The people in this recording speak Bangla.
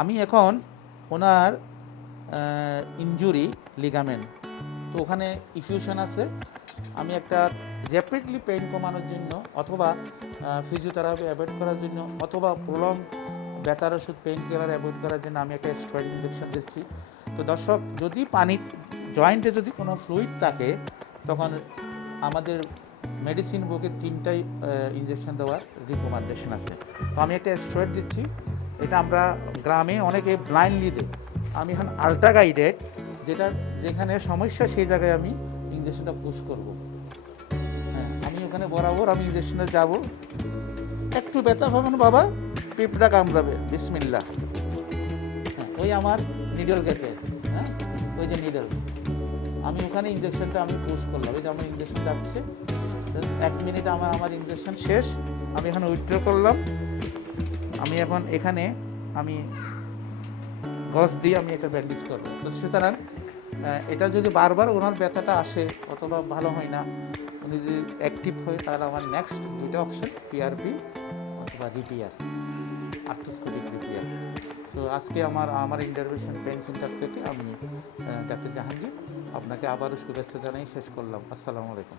আমি এখন ওনার ইনজুরি লিগামেন্ট তো ওখানে ইফিউশন আছে। আমি একটা র্যাপিডলি পেইন কমানোর জন্য অথবা ফিজিওথেরাপি অ্যাভয়েড করার জন্য অথবা প্রলং ব্যথার ওষুধ পেইন কিলার অ্যাভয়েড করার জন্য আমি একটা স্টেরয়েড ইঞ্জেকশন দিচ্ছি। তো দর্শক, যদি পানি জয়েন্টে যদি কোনো ফ্লুইড থাকে, তখন আমাদের মেডিসিন বুকে তিনটাই ইঞ্জেকশন দেওয়ার রিকমেন্ডেশন আছে। তো আমি একটা স্টেরয়েড দিচ্ছি। এটা আমরা গ্রামে অনেকে ব্লাইন্ডলি দেয় আমি এখন আল্ট্রা গাইডেড যেটা যেখানে সমস্যা, সেই জায়গায় আমি ইঞ্জেকশনটা পুশ করব। হ্যাঁ আমি ওখানে বরাবর আমি ইঞ্জেকশনে যাব। একটু ব্যথা হবে না বাবা? পিঁপড়া কামড়াবে। বিসমিল্লা হ্যাঁ ওই আমার নিডল গেছে। হ্যাঁ ওই যে নিডল আমি ওখানে ইঞ্জেকশনটা আমি পুশ করলাম। ওই যে আমার ইঞ্জেকশন যাচ্ছে এক মিনিট আমার আমার ইঞ্জেকশন শেষ। আমি এখানে উইথড্র করলাম। আমি এখন এখানে আমি গজ দিয়ে আমি এটা ব্যান্ডেজ করব। তো সুতরাং এটা যদি বারবার ওনার ব্যথাটা আসে অথবা ভালো হয় না, উনি যদি অ্যাক্টিভ হয়, তাহলে আমার নেক্সট দুইটা অপশন পিআরপি অথবা রিপিআর আর্থোস্কোপিক রিপিআর তো আজকে আমার আমার ইন্টারভেনশন পেন সেন্টার থেকে আমি ডাক্তার জাহাঙ্গীর আপনাকে আবারও শুভেচ্ছা জানাই, শেষ করলাম। আসসালামু আলাইকুম।